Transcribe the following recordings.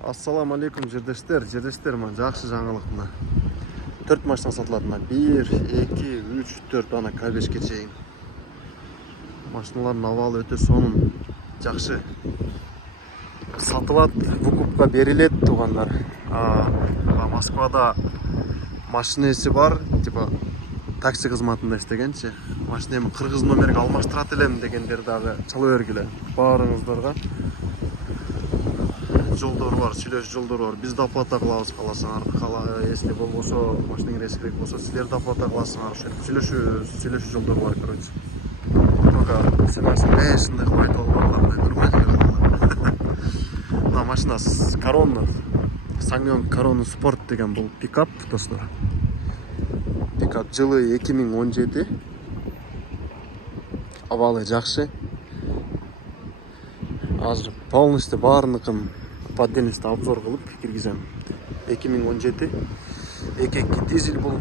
Ассаламу алейкум жердештер мына жакшы жаңылык мына. 4 машина сатылат мына. 1, 2, 3, 4 ана К5ке чейин. Машиналардын абалы өтө сонун, жакшы. Сатылат, выкупка берилет туугандар. Москвада машинеси бар, типа такси кызматында иштегенчи. Машинемди кыргыз номерге алмаштырат элем дегендер дагы чала бергиле. Баарыңыздарга жолдор бар, сүйлөшүү жолдору бар. Биз да оплата кылабыз каласаңар. Если болбосо, машинеңер эскирек болсо, силер да оплата кыласыңар. Сүйлөшүү жолдору бар, короче. Только семасың бешинде кылып айтып алган, нормально. Мына машина Корона, Сангеон Корона Sport деген бул пикап, достор. Пикап жылы 2017. Абалы жакшы. Азыр полностью баарыныкын поддельности обзор кылып киргизем. 2017 2 дизель бул.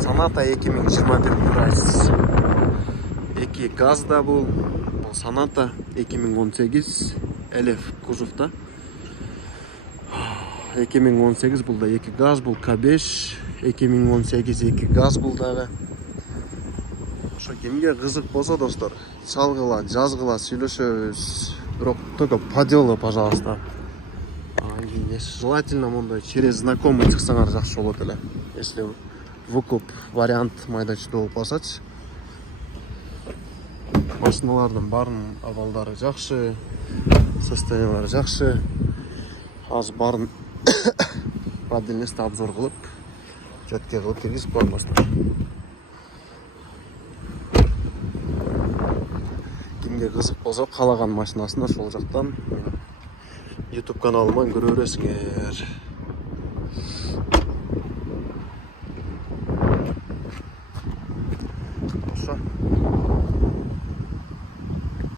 Саната 2021 прайс. 2 газда бул. Бул Саната 2018 LF кузовда. 2018 бул да 2 газ, бул К5. 2018 2 газ бул дагы. Ошо кимге кызык болсо, достор, чалгыла, жазгыла, сүйлөшөбүз. Бирок только по делу, пожалуйста. Желательно мондай через знакомый чыксаңар жакшы болот эле. Если выкуп вариант майда чүйдө болуп калсачы. Машиналардын баарынын абалдары жакшы, состояниялары жакшы. Азыр баарын поддельности обзор кылып, четке кылып киргизип коем, достор. Кимге кызык болсо, каалаган машинасын ошол жактан YouTube каналыман көрө бересиңер. Ошо.